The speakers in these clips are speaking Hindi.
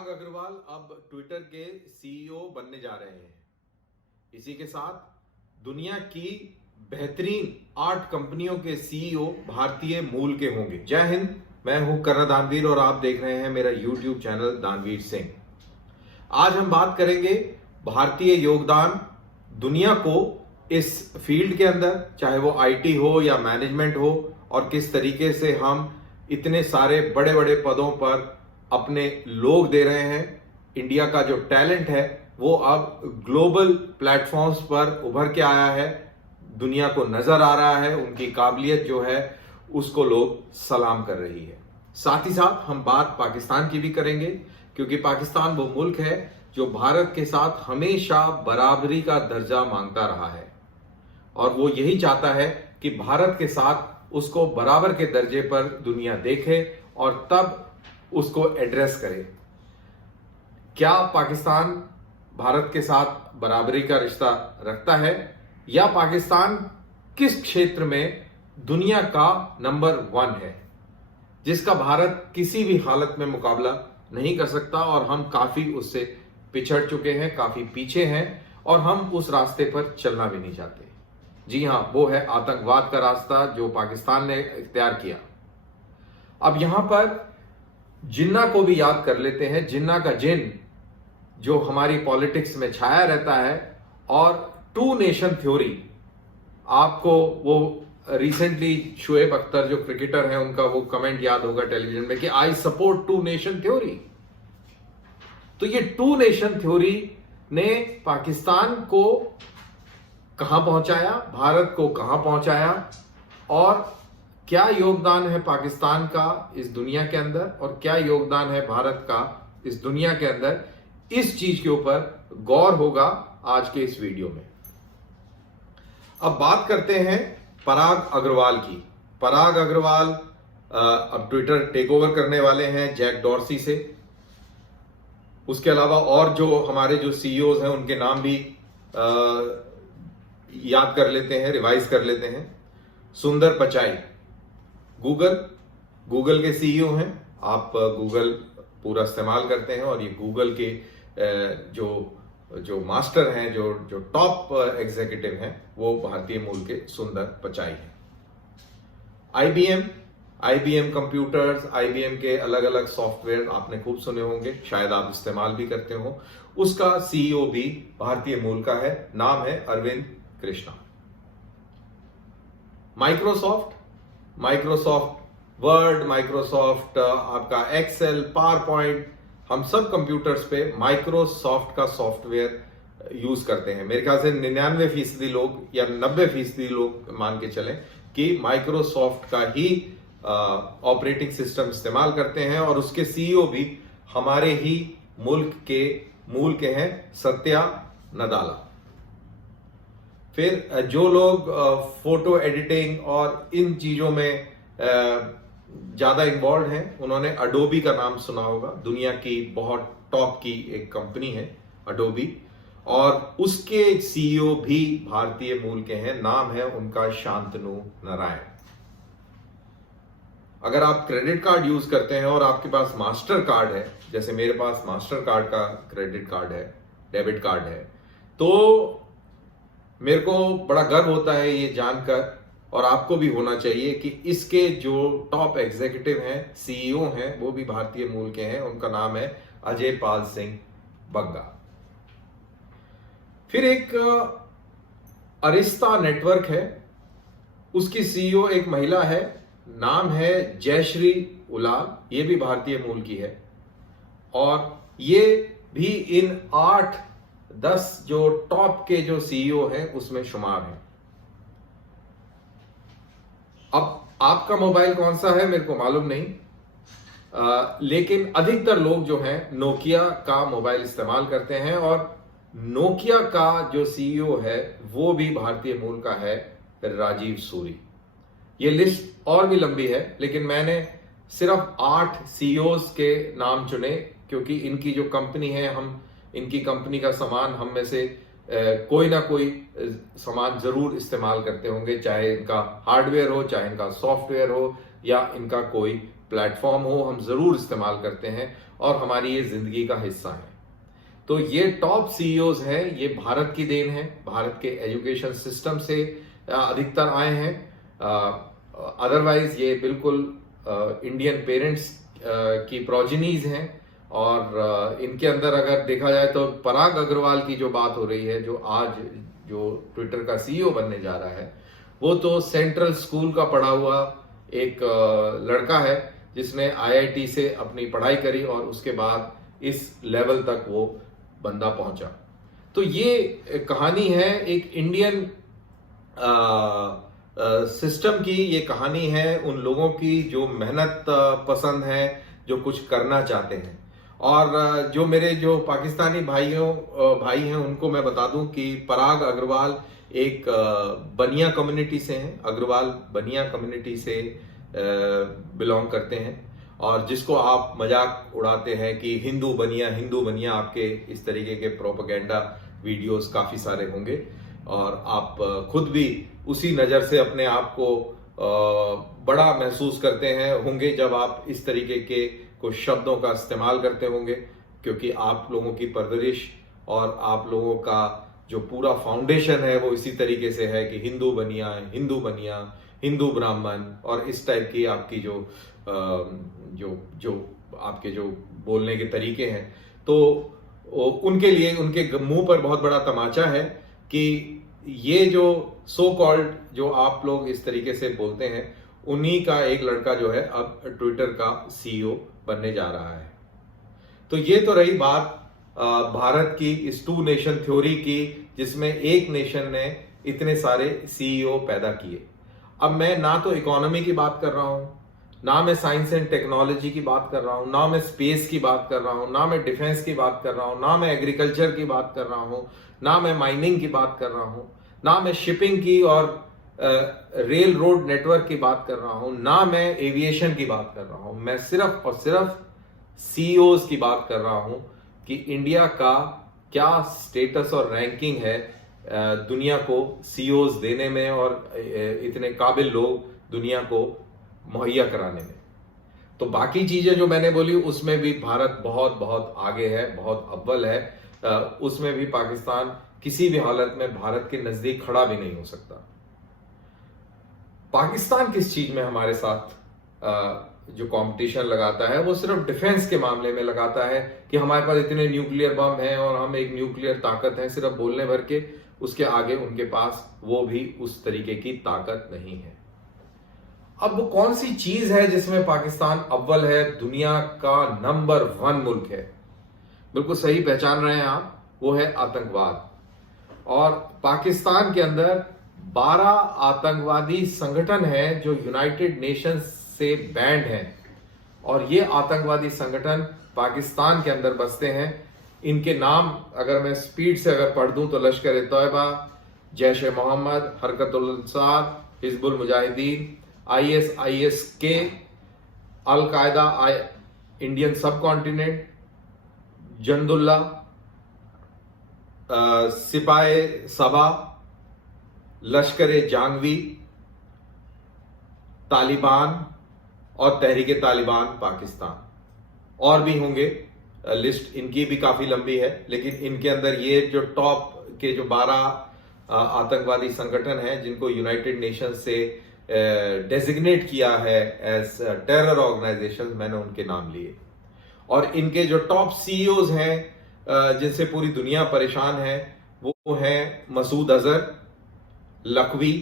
पराग अग्रवाल अब ट्विटर के सीईओ बनने जा रहे हैं। इसी के साथ दुनिया की बेहतरीन 8 कंपनियों के सीईओ भारतीय मूल के होंगे। जय हिंद, मैं हूं कर्ण दानवीर और आप देख रहे हैं मेरा यूट्यूब चैनल दानवीर सिंह। आज हम बात करेंगे भारतीय योगदान दुनिया को इस फील्ड के अंदर, चाहे वो आईटी हो या मैनेजमेंट हो, और किस तरीके से हम इतने सारे बड़े बड़े पदों पर अपने लोग दे रहे हैं। इंडिया का जो टैलेंट है वो अब ग्लोबल प्लेटफॉर्म्स पर उभर के आया है, दुनिया को नजर आ रहा है, उनकी काबिलियत जो है उसको लोग सलाम कर रही है। साथ ही साथ हम बात पाकिस्तान की भी करेंगे, क्योंकि पाकिस्तान वो मुल्क है जो भारत के साथ हमेशा बराबरी का दर्जा मांगता रहा है और वो यही चाहता है कि भारत के साथ उसको बराबर के दर्जे पर दुनिया देखे और तब उसको एड्रेस करे। क्या पाकिस्तान भारत के साथ बराबरी का रिश्ता रखता है, या पाकिस्तान किस क्षेत्र में दुनिया का नंबर 1 है जिसका भारत किसी भी हालत में मुकाबला नहीं कर सकता, और हम काफी उससे पिछड़ चुके हैं, काफी पीछे हैं और हम उस रास्ते पर चलना भी नहीं चाहते। जी हां, वो है आतंकवाद का रास्ता जो पाकिस्तान ने इख्तियार किया। अब यहां पर जिन्ना को भी याद कर लेते हैं। जिन्ना का जिन जो हमारी पॉलिटिक्स में छाया रहता है, और 2 नेशन थ्योरी, आपको वो रिसेंटली शुएब अख्तर जो क्रिकेटर हैं उनका वो कमेंट याद होगा टेलीविजन में कि आई सपोर्ट 2 नेशन थ्योरी। तो ये 2 नेशन थ्योरी ने पाकिस्तान को कहां पहुंचाया, भारत को कहां पहुंचाया, और क्या योगदान है पाकिस्तान का इस दुनिया के अंदर और क्या योगदान है भारत का इस दुनिया के अंदर, इस चीज के ऊपर गौर होगा आज के इस वीडियो में। अब बात करते हैं पराग अग्रवाल की। पराग अग्रवाल अब ट्विटर टेक ओवर करने वाले हैं जैक डॉर्सी से। उसके अलावा और जो हमारे जो सीईओज हैं उनके नाम भी याद कर लेते हैं, रिवाइज कर लेते हैं। सुंदर पिचाई गूगल के सीईओ हैं। आप गूगल पूरा इस्तेमाल करते हैं और ये गूगल के जो मास्टर हैं, जो टॉप एग्जीक्यूटिव हैं, वो भारतीय मूल के सुंदर पिचाई हैं। आईबीएम कंप्यूटर्स, आईबीएम के अलग अलग सॉफ्टवेयर आपने खूब सुने होंगे, शायद आप इस्तेमाल भी करते हो। उसका सीईओ भी भारतीय मूल का है, नाम है Arvind Krishna. Microsoft Word, Microsoft आपका एक्सेल, पावर पॉइंट, हम सब कंप्यूटर्स पे माइक्रोसॉफ्ट का सॉफ्टवेयर यूज करते हैं। मेरे ख्याल से 99% लोग या 90% लोग मान के चलें कि माइक्रोसॉफ्ट का ही ऑपरेटिंग सिस्टम इस्तेमाल करते हैं, और उसके सीईओ भी हमारे ही मुल्क के मूल के हैं, सत्या नदाला। फिर जो लोग फोटो एडिटिंग और इन चीजों में ज्यादा इन्वॉल्व हैं, उन्होंने अडोबी का नाम सुना होगा। दुनिया की बहुत टॉप की एक कंपनी है अडोबी, और उसके सीईओ भी भारतीय मूल के हैं, नाम है उनका शांतनु नारायण। अगर आप क्रेडिट कार्ड यूज करते हैं और आपके पास मास्टर कार्ड है, जैसे मेरे पास मास्टर कार्ड का क्रेडिट कार्ड है, डेबिट कार्ड है, तो मेरे को बड़ा गर्व होता है ये जानकर, और आपको भी होना चाहिए, कि इसके जो टॉप एग्जीक्यूटिव हैं, सीईओ हैं, वो भी भारतीय मूल के हैं। उनका नाम है अजय पाल सिंह बग्गा। फिर एक अरिस्ता नेटवर्क है, उसकी सीईओ एक महिला है, नाम है जयश्री उलाल, ये भी भारतीय मूल की है, और ये भी इन 8-10 जो टॉप के जो सीईओ हैं उसमें शुमार है। अब आपका मोबाइल कौन सा है मेरे को मालूम नहीं, लेकिन अधिकतर लोग जो हैं नोकिया का मोबाइल इस्तेमाल करते हैं, और नोकिया का जो सीईओ है वो भी भारतीय मूल का है, राजीव सूरी। ये लिस्ट और भी लंबी है, लेकिन मैंने सिर्फ 8 सीईओज के नाम चुने, क्योंकि इनकी जो कंपनी है, हम इनकी कंपनी का सामान हम में से कोई ना कोई सामान जरूर इस्तेमाल करते होंगे, चाहे इनका हार्डवेयर हो, चाहे इनका सॉफ्टवेयर हो, या इनका कोई प्लेटफॉर्म हो, हम जरूर इस्तेमाल करते हैं। और हमारी ये जिंदगी का हिस्सा है। तो ये टॉप सीईओज हैं, ये भारत की देन है, भारत के एजुकेशन सिस्टम से अधिकतर आए हैं। अदरवाइज ये बिल्कुल इंडियन पेरेंट्स की प्रोजेनीज हैं। और इनके अंदर अगर देखा जाए तो पराग अग्रवाल की जो बात हो रही है, जो आज जो ट्विटर का सीईओ बनने जा रहा है, वो तो सेंट्रल स्कूल का पढ़ा हुआ एक लड़का है जिसने आईआईटी से अपनी पढ़ाई करी और उसके बाद इस लेवल तक वो बंदा पहुंचा। तो ये कहानी है एक इंडियन सिस्टम की, ये कहानी है उन लोगों की जो मेहनत पसंद है, जो कुछ करना चाहते हैं। और जो मेरे जो पाकिस्तानी भाई हैं उनको मैं बता दूं कि पराग अग्रवाल एक बनिया कम्युनिटी से हैं, अग्रवाल बनिया कम्युनिटी से बिलोंग करते हैं। और जिसको आप मजाक उड़ाते हैं कि हिंदू बनिया, आपके इस तरीके के प्रोपेगेंडा वीडियोस काफी सारे होंगे और आप खुद भी उसी नजर से अपने आप को बड़ा महसूस करते हैं होंगे जब आप इस तरीके के कुछ शब्दों का इस्तेमाल करते होंगे, क्योंकि आप लोगों की परवरिश और आप लोगों का जो पूरा फाउंडेशन है वो इसी तरीके से है कि हिंदू बनिया, हिंदू ब्राह्मण और इस टाइप की आपकी जो आपके जो बोलने के तरीके हैं। तो उनके लिए उनके मुंह पर बहुत बड़ा तमाचा है कि ये जो सो कॉल्ड जो आप लोग इस तरीके से बोलते हैं, उन्हीं का एक लड़का जो है अब ट्विटर का सीईओ बनने जा रहा है। तो ये तो रही बात भारत की इस 2 नेशन थ्योरी की, जिसमें एक नेशन ने इतने सारे सीईओ पैदा किए। अब मैं ना तो इकोनॉमी की बात कर रहा हूं, ना मैं साइंस एंड टेक्नोलॉजी की बात कर रहा हूं, ना मैं स्पेस की बात कर रहा हूं, ना मैं डिफेंस की बात कर रहा हूं, ना मैं एग्रीकल्चर की बात कर रहा हूं, ना मैं माइनिंग की बात कर रहा हूं, ना मैं शिपिंग की और रेल रोड नेटवर्क की बात कर रहा हूं, ना मैं एविएशन की बात कर रहा हूं। मैं सिर्फ और सिर्फ सीईओज की बात कर रहा हूं कि इंडिया का क्या स्टेटस और रैंकिंग है दुनिया को सीईओज देने में और इतने काबिल लोग दुनिया को मुहैया कराने में। तो बाकी चीजें जो मैंने बोली उसमें भी भारत बहुत बहुत आगे है, बहुत अव्वल है। उसमें भी पाकिस्तान किसी भी हालत में भारत के नजदीक खड़ा भी नहीं हो सकता। पाकिस्तान किस चीज में हमारे साथ जो कंपटीशन लगाता है वो सिर्फ डिफेंस के मामले में लगाता है कि हमारे पास इतने न्यूक्लियर बम हैं और हम एक न्यूक्लियर ताकत हैं, सिर्फ बोलने भर के। उसके आगे उनके पास वो भी उस तरीके की ताकत नहीं है। अब वो कौन सी चीज है जिसमें पाकिस्तान अव्वल है, दुनिया का नंबर 1 मुल्क है? बिल्कुल सही पहचान रहे हैं आप, वो है आतंकवाद। और पाकिस्तान के अंदर 12 आतंकवादी संगठन हैं जो यूनाइटेड नेशंस से बैंड हैं, और ये आतंकवादी संगठन पाकिस्तान के अंदर बसते हैं। इनके नाम अगर मैं स्पीड से अगर पढ़ दूं तो लश्कर-ए-तौयबा, Jaish-e-Mohammed, हरकत-उल-अंसार, Hizbul Mujahideen, ISIS-K, al Qaeda Indian सब कॉन्टिनेंट, जंदुल्ला, सिपाहे सबा, लश्कर-ए-जांगवी, तालिबान और तहरीके तालिबान पाकिस्तान। और भी होंगे, लिस्ट इनकी भी काफी लंबी है, लेकिन इनके अंदर ये जो टॉप के जो 12 आतंकवादी संगठन हैं जिनको यूनाइटेड नेशन से डेजिग्नेट किया है एज टेरर ऑर्गेनाइजेशन, मैंने उनके नाम लिए। और इनके जो टॉप सीईओज हैं जिनसे पूरी दुनिया परेशान है, वो हैं मसूद अजहर, लखवी,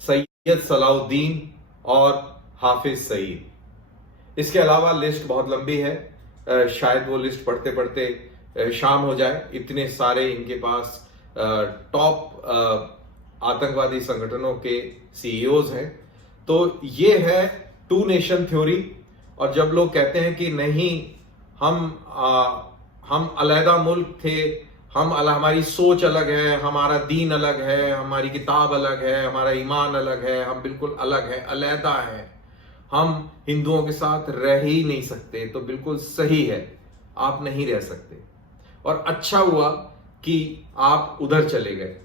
सैयद सलाउद्दीन और हाफिज सईद। इसके अलावा लिस्ट बहुत लंबी है, शायद वो लिस्ट पढ़ते पढ़ते शाम हो जाए, इतने सारे इनके पास टॉप आतंकवादी संगठनों के सीईओज हैं। तो ये है 2 नेशन थ्योरी। और जब लोग कहते हैं कि नहीं हम अलहदा मुल्क थे, हमारी सोच अलग है, हमारा दीन अलग है, हमारी किताब अलग है, हमारा ईमान अलग है, हम बिल्कुल अलग है, अलहदा है, हम हिंदुओं के साथ रह ही नहीं सकते, तो बिल्कुल सही है, आप नहीं रह सकते। और अच्छा हुआ कि आप उधर चले गए,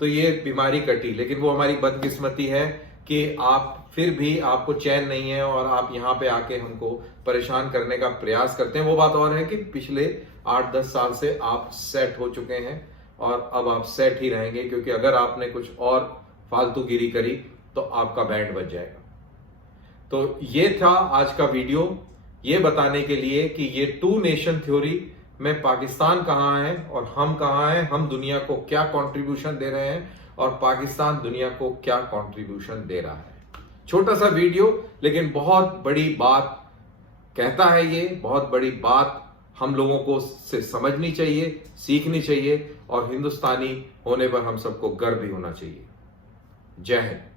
तो ये बीमारी कटी। लेकिन वो हमारी बदकिस्मती है कि आप फिर भी आपको चैन नहीं है और आप यहाँ पे आके हमको परेशान करने का प्रयास करते हैं। वो बात और है कि पिछले 8-10 साल से आप सेट हो चुके हैं और अब आप सेट ही रहेंगे, क्योंकि अगर आपने कुछ और फालतूगिरी करी तो आपका बैंड बज जाएगा। तो ये था आज का वीडियो, ये बताने के लिए कि ये टू नेशन थ्योरी में पाकिस्तान कहाँ है और हम कहाँ हैं, हम दुनिया को क्या कंट्रीब्यूशन दे रहे हैं और पाकिस्तान दुनिया को क्या कंट्रीब्यूशन दे रहा है। छोटा सा वीडियो लेकिन बहुत बड़ी बात कहता है। ये बहुत बड़ी बात हम लोगों को से समझनी चाहिए, सीखनी चाहिए और हिंदुस्तानी होने पर हम सबको गर्व भी होना चाहिए। जय हिंद।